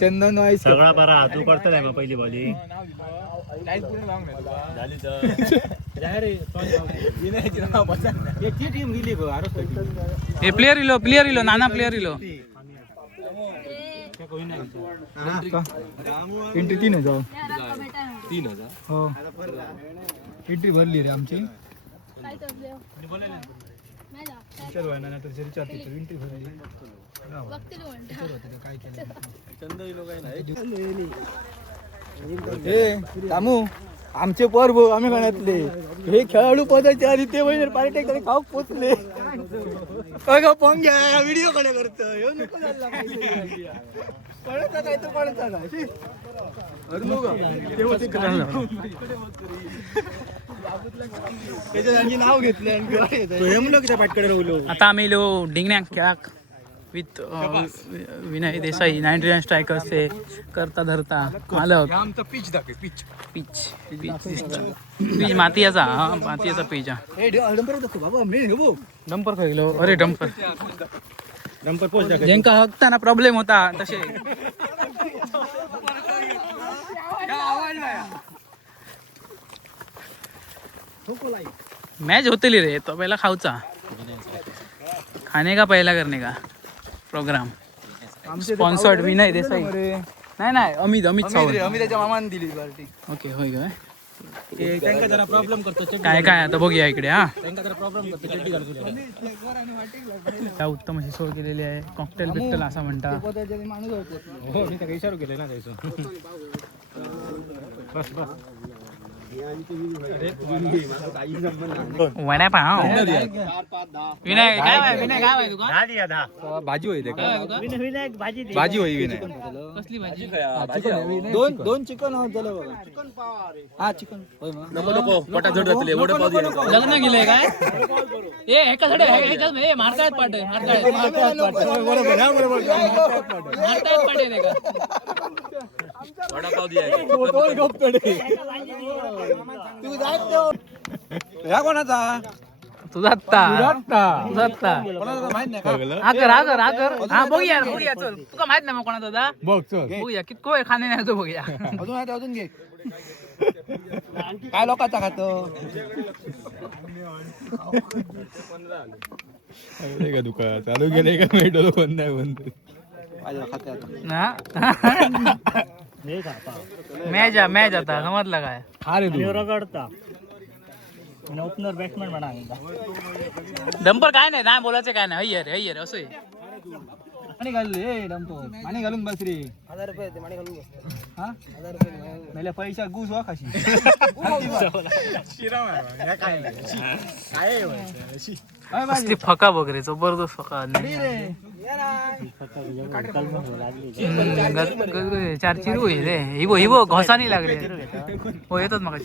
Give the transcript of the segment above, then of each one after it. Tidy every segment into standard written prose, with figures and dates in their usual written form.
चंदन vice सगळा बरा तू करतलाय मग पहिली बॉलिंग प्लेयर इलो नाना प्लेयर इलो एंट्री 3,000 हो एंट्री भरली रे आमची एंट्री भरली काय केलं रामू आमचे पर भाऊ आम्ही गण्यातले हे खेळाडू पोचायचे आणि ते वहिनी पार्टी तरी खाऊ पोचले पंग्या व्हिडिओ कडे करत पळता काय तर पळता काय नाव घेतलं आता आम्ही लो डिंगण्या खेळाक विथ विनय देसाई 99 स्ट्रायकर्स से करता धरता मालक पिच दाखव पिच पिच पिच मातीयाचा मातीयाचा पिच डंपर खायलो अरे डंपर पोच ज्यांका हकताना प्रॉब्लेम होता तसे मैच होतली रे तो पहिला खाऊचा खाने का पहिला करणे का प्रोग्राम स्पॉन्सर्ड विनय देसाई नाही अमित सावंत अमिताच्या मामाने दिली पार्टी ओके होय काय त्यांना जरा प्रॉब्लेम करतो काय आता बघूया इकडे हा त्यांना जरा प्रॉब्लेम करतो चड्डी घालतो त्या उत्तम अशी सोय केलेली आहे कॉकटेल बिकटेल असं म्हणता हो मी त्याला इशारू केले ना त्याचं बस वड्या पाव विनय काय तुका भाजी होईल भाजी होई विनय कसली भाजी दोन चिकन हा चिकन नको पोटा जड जातले वडे पाव दे नको लग्न गेले काय ए एका कडे मारतायत पाटे पाटे रे का वडा पाव दिया ह्या कोणाचा तुझा आकर हा बघूया चल तुका माहित नाही मग कोणाचा होता बघ चल बघूया कितको आहे खाणे नाही तो बघूया अजून घे काय लोकांचा खातो का दुका चालू गेले का भेटलो कोण नाही म्हणतो मॅच आता समजलं काय हा रे तू रगडता ओपनर बॅट्समॅन म्हणा डंपर काय नाही बोलायचं काय नाही हय्यर असं पाणी घालू पाणी घालून बस रे 1000 रुपये पाणी घालून बस हा 1000 रुपये पैसा गुस वा खाशी असली फका वगैरे जबरदस्त फका चार चिरू रे हिबो घोसानी लागले हो येतात मग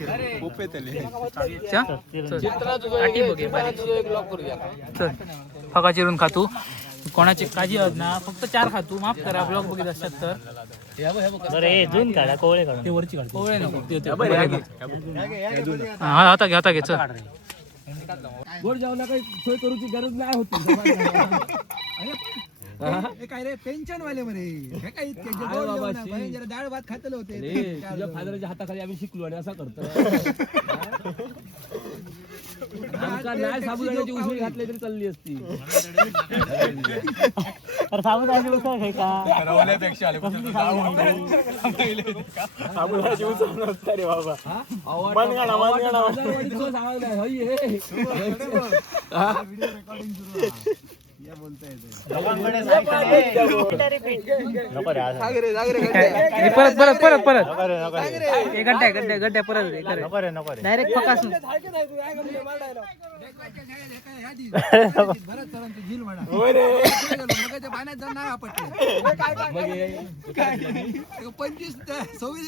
चल फका चिरून खातू कोणाची काळजी होत ना फक्त 4 खातू माफ करा ब्लॉग बघित असतात तर कोवळे नको हा आता घे चल गोड जेवणा काही सोय करूची गरज नाही होती काय रे पेन्शन वाले मध्ये हे काय इतके जरा डाळ भात खातले होते तुझ्या फादरच्या हाताखाली आम्ही शिकलो आणि असं करतो नाही साबुदाण्याची उसळी घातली तरी चालली असती साबुदाण्याची उसळ आहे का साबुदाण्याची उसळ नसते रे बाबा परत एक घंटा परत डायरेक्ट फकास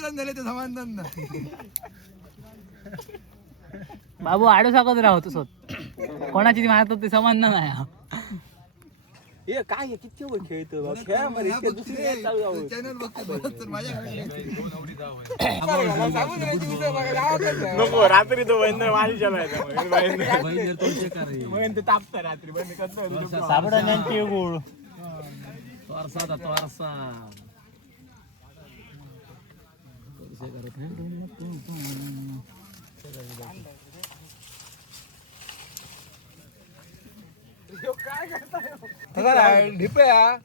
रन झाले ते समाधान बाबू आडू सांगत राहतो स्वत कोणाची ती मारत ते समान नाही हे काय किती वर खेळतो खेळामध्ये दुसरे चॅनल बघतो नको रात्री तो बंद मारी चालायचा तापता रात्री बंद साबुदाण्याची गुळ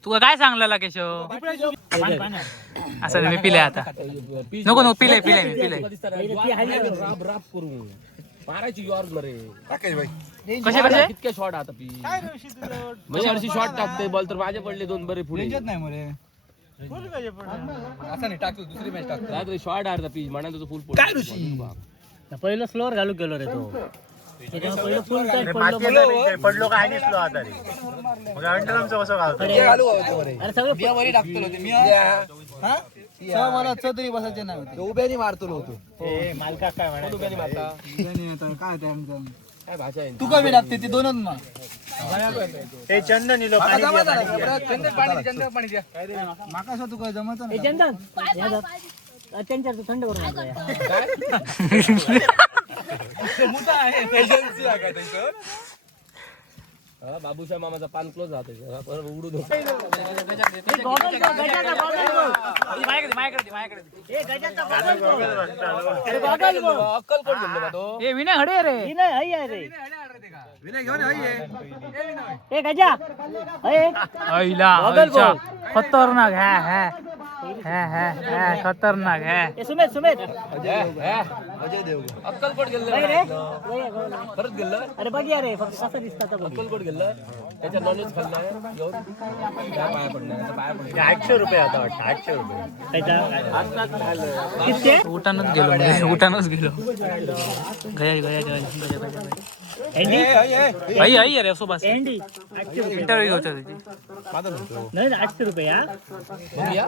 तुका काय सांगलेला केशव असं नाही, मी पिले आता. नको नको पिले पिले मी पिले. कसे कसे इतके शॉट आता पी म्हणजे हरशी शॉट टाकते बॉल तर माझे पडले 2 बरे पुढे नाही मरे असं नाही टाकतो दुसरी मॅच टाकतो रात्री शॉट आरता पी म्हणा तुझं फुल काय ऋषी पहिलं स्लोअर घालू गेलो रे तो पहिलं फुल पडलो काय दिसलो आता रे मग अंडरमचं कसं घालतो अरे सगळं वरी टाकतो होते मी मला तरी बसायचे नाही होते उभ्यानी मारतो होतो मालका काय म्हणा उभ्यानी मारता काय ते आमचं काय भाषा आहे तू कमी टाकते ती दोनच मग हे चंदन इलो चंदन पाणी द्या माका असं तू काय जमत नाही चंदन त्यांच्या थंड करून बाबूशाह मामाचा पान क्लोज राहतो उडू नको विनय हडे रे विनय घेऊन खतरनाक खतरनाक सुमेध सुमेध अजय देव अक्कलकोट गेलं परत गेलं अरे बघ या रे फक्त कसं दिसतात अक्कलकोट गेलं त्याच्या नॉलेज खाल्लं घेऊन पाया पडणार पाया पडणार 800 रुपये आता वाटतं 800 रुपये उठानच गेलो म्हणजे उठानच गेलो गया गया गया आई आई अरे असो बस इंटरव्ह्यू होता त्याची नाही 800 रुपये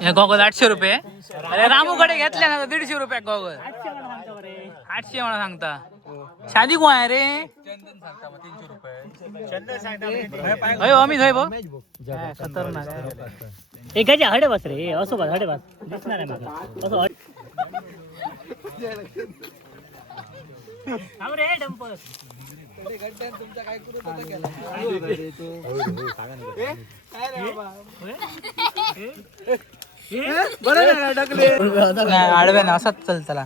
हे गॉगल 800 रुपये अरे रामूकडे घेतले ना 150 रुपये गॉगल 800 मला सांगता शादी को आहे रे अयो अमित होय खतरनाक एक गजा हडे बस रे असो बस हडे बस दिसणार आहे मला असो रे डंपर तुमचा काय करू आडव्या ना असाच चलतला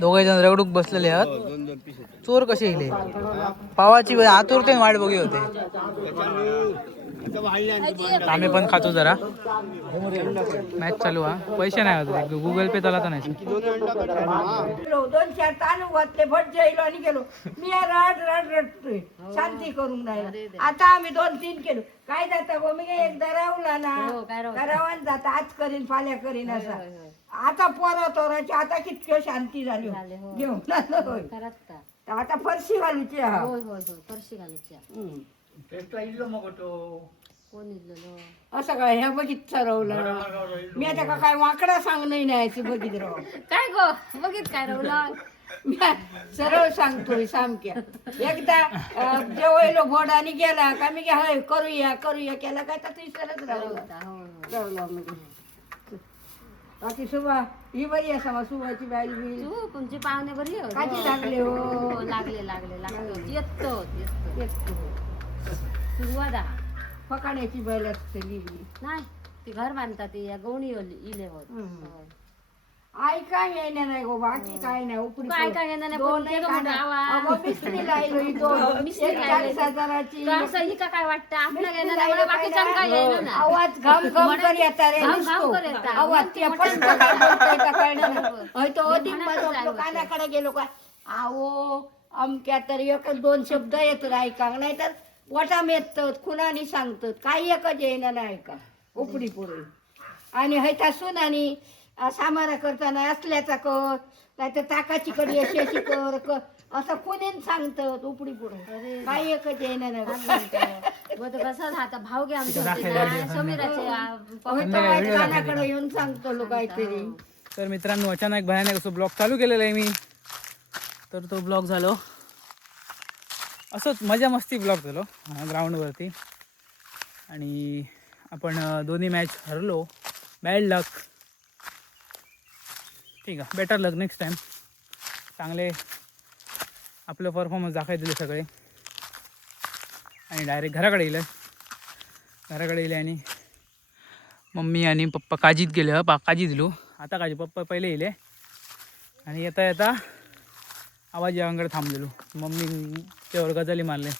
दोघे जण रगडूक बसलेले आहेत चोर कसे येले पावाची आतुरतेने वाट बघी होते आम्ही पण खातो जरा मॅच चालू हा पैसे नाही होते गुगल पे चालत नाही 2-4 तांदूळ घातले भट जाईल आणि गेलो मी रड रडतोय शांती करून राहिलो आता आम्ही 2-3 केलो काय जाता गो मी एकदा राहला ना रावण जाता आज करीन फाल्या करीन असा आता पोरा तोराची आता कितकी शांती झाली घेऊन आता फरशी घालूची फरशी घालूची असं काय ह्या बघित चरवलं मी आता काय वाकडा सांगणं नाही बघित राव काय गो बघित काय रवलं मी सरळ सांगतोय सामक्या एकदा जेवायलो घोडानी गेला का मी हय करूया करूया केला काय तर तू सरच राहला बाकी सुबा ही बरी असा मग सुबाची बाई बी तुमची पाहुणे बरी काची लागले हो लागले लागले लागले येतो सुरुवात फकाण्याची बैल असते लिहिली नाही ती घर बांधतात ती या गवणी इले होत आई काय येण्या नाही गो बाकी काय नाही उपरी काय काय येणं नाही, दोन पण ते मोठं आवाज. मिस्त्री लायलो ही दोन मिस्त्री लायलो. 40,000ची असं ही का काय वाटतं आपलं घेणं नाही मला बाकीच्या काय येणं नाही आवाज घम घम कर येता रे घम घम नुसतो. कर येता. आवाज ते पण काय बोलतोय का कळलं नाही. होय तो अधिक माझं कानाकडे गेलो का आवो अमक्या तर एक 2 शब्द येत ऐका नाही तर वटाम येतात खुनानी सांगतात काही एकच येणं नाही ऐका उपडी पुढे आणि हैता सून आणि सामाना करताना असल्याचा कर नाही तर ताकाची कडी अशी अशी कर असं कुणीन सांगतात उपडी पुढे काही एकच येणं नाही कसं आता भाव घ्या आमच्या समीराचे कानाकडे येऊन सांगतो लोक काहीतरी. तर मित्रांनो अचानक भयानक असं ब्लॉग चालू केलेला आहे मी तर तो ब्लॉग झालो असंच मजा मस्ती ब्लॉग झालो ग्राउंडवरती आणि आपण दोन्ही मॅच हरलो बॅड लक ठीक आहे बेटर लक नेक्स्ट टाईम चांगले आपलं परफॉर्मन्स दाखवाय दिले सगळे आणि डायरेक्ट घराकडे येईल आणि मम्मी आणि पप्पा काजीत गेले काजी दिलो आता काजी पप्पा पहिले येले आणि येता येता आवाज याकडे थांबलेलो मम्मीच्यावर गजाली मारले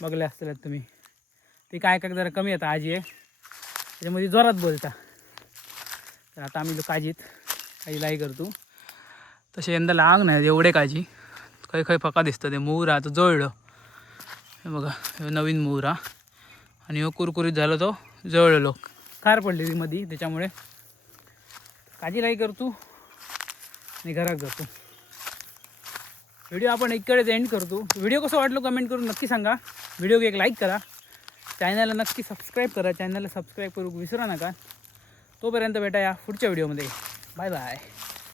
बघले असतील तुम्ही ते काय काय जरा कमी येतं आजी आहे त्याच्यामध्ये जोरात बोलता तर आता आम्ही काजीत काही लाई करतो तसे यंदा लाग नाही एवढे काजी काही काही फका दिसतं ते मोहरा तो जळलं हे बघा हे नवीन मोहरा आणि हो कुरकुरीत झालं तो जळलो खार पडली ती मध्ये त्याच्यामुळे काजी लाई करतो आणि घरात जातो व्हिडिओ आपण इकडेच एंड करतो व्हिडिओ कसं वाटलं कमेंट करून नक्की सांगा व्हिडिओ एक लाईक करा चॅनलला नक्की सबस्क्राईब करा चॅनलला सबस्क्राईब करू विसरू नका तोपर्यंत भेटा या पुढच्या व्हिडिओमध्ये बाय बाय